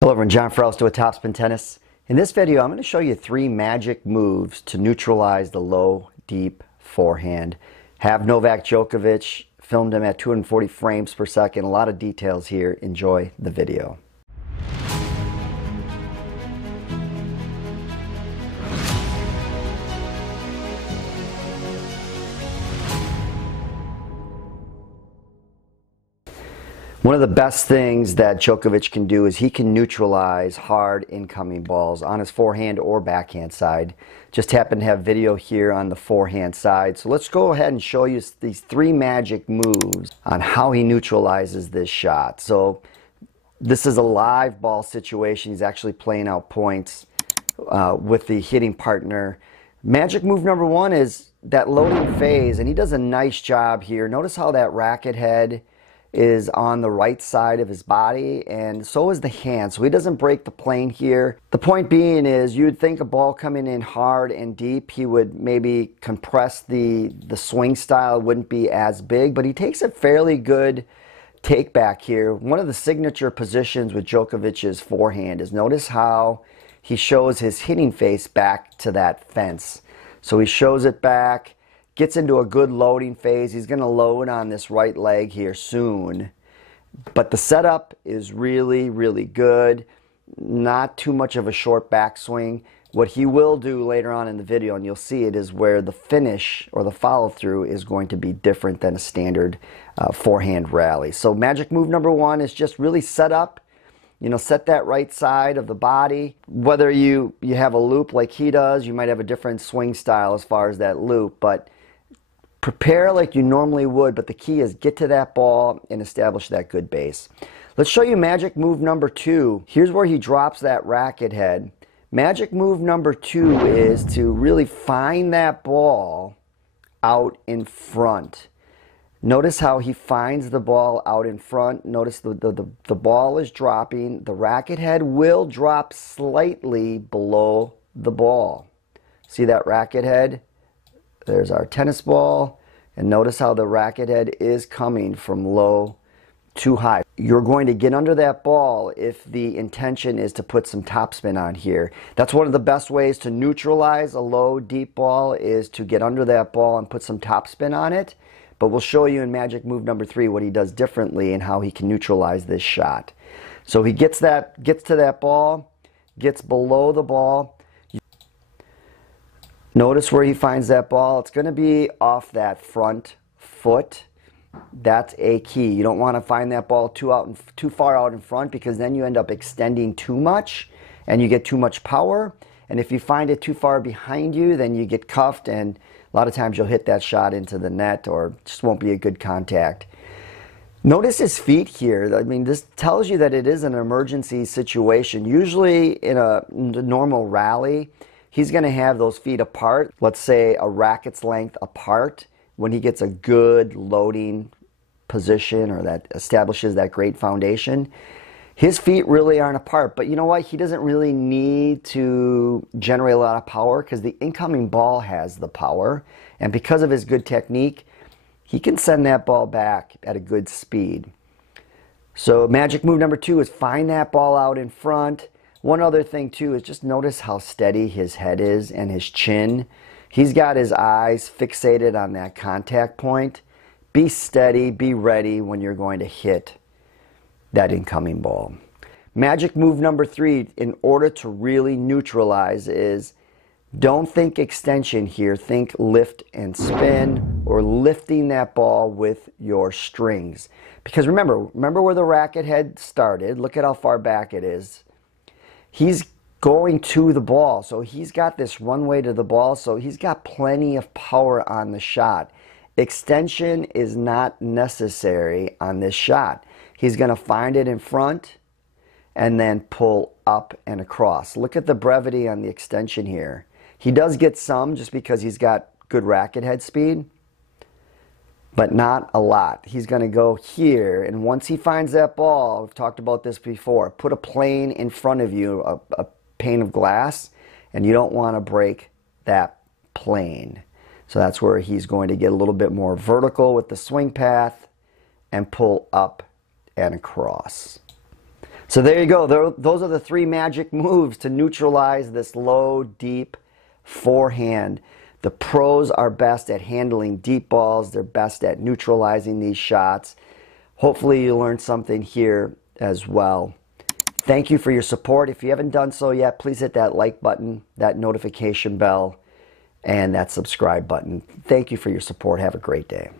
Hello everyone, John Frausto with Topspin Tennis. In this video, I'm going to show you 3 magic moves to neutralize the low, deep forehand. Have Novak Djokovic, filmed him at 240 frames per second. A lot of details here. Enjoy the video. One of the best things that Djokovic can do is he can neutralize hard incoming balls on his forehand or backhand side. Just happen to have video here on the forehand side. So let's go ahead and show you these 3 magic moves on how he neutralizes this shot. So this is a live ball situation. He's actually playing out points with the hitting partner. Magic move number 1 is that loading phase, and he does a nice job here. Notice how that racket head is on the right side of his body, and so is the hand, so he doesn't break the plane here. The point being is, you'd think a ball coming in hard and deep, he would maybe compress the swing style, it wouldn't be as big, but he takes a fairly good take back here. One of the signature positions with Djokovic's forehand is, notice how he shows his hitting face back to that fence. So he shows it back, gets into a good loading phase. He's going to load on this right leg here soon. But the setup is really, really good. Not too much of a short backswing. What he will do later on in the video, and you'll see it, is where the finish or the follow-through is going to be different than a standard forehand rally. So magic move number 1 is just really set up. You know, set that right side of the body. Whether you have a loop like he does, you might have a different swing style as far as that loop, but prepare like you normally would, but the key is get to that ball and establish that good base. Let's show you magic move number 2. Here's where he drops that racket head. Magic move number 2 is to really find that ball out in front. Notice how he finds the ball out in front. Notice the ball is dropping. The racket head will drop slightly below the ball. See that racket head? There's our tennis ball, and notice how the racket head is coming from low to high. You're going to get under that ball if the intention is to put some topspin on here. That's one of the best ways to neutralize a low, deep ball, is to get under that ball and put some topspin on it. But we'll show you in magic move number 3 what he does differently and how he can neutralize this shot. So he gets to that ball, gets below the ball. Notice where he finds that ball. It's going to be off that front foot. That's a key. You don't want to find that ball too far out in front, because then you end up extending too much and you get too much power. And if you find it too far behind you, then you get cuffed, and a lot of times you'll hit that shot into the net, or just won't be a good contact. Notice his feet here. I mean, this tells you that it is an emergency situation. Usually in a normal rally, he's going to have those feet apart, let's say a racket's length apart, when he gets a good loading position, or that establishes that great foundation. His feet really aren't apart, but you know what? He doesn't really need to generate a lot of power, because the incoming ball has the power, and because of his good technique, he can send that ball back at a good speed. So magic move number 2 is find that ball out in front. One other thing too is just notice how steady his head is and his chin. He's got his eyes fixated on that contact point. Be steady, be ready when you're going to hit that incoming ball. Magic move number 3, in order to really neutralize, is don't think extension here. Think lift and spin, or lifting that ball with your strings. Because remember where the racket head started. Look at how far back it is. He's going to the ball, so he's got this runway to the ball, so he's got plenty of power on the shot. Extension is not necessary on this shot. He's going to find it in front and then pull up and across. Look at the brevity on the extension here. He does get some just because he's got good racket head speed, but not a lot. He's going to go here, and once he finds that ball, we've talked about this before, put a plane in front of you, a pane of glass, and you don't want to break that plane. So that's where he's going to get a little bit more vertical with the swing path and pull up and across. So there you go. Those are the 3 magic moves to neutralize this low, deep forehand. The pros are best at handling deep balls. They're best at neutralizing these shots. Hopefully you learned something here as well. Thank you for your support. If you haven't done so yet, please hit that like button, that notification bell, and that subscribe button. Thank you for your support. Have a great day.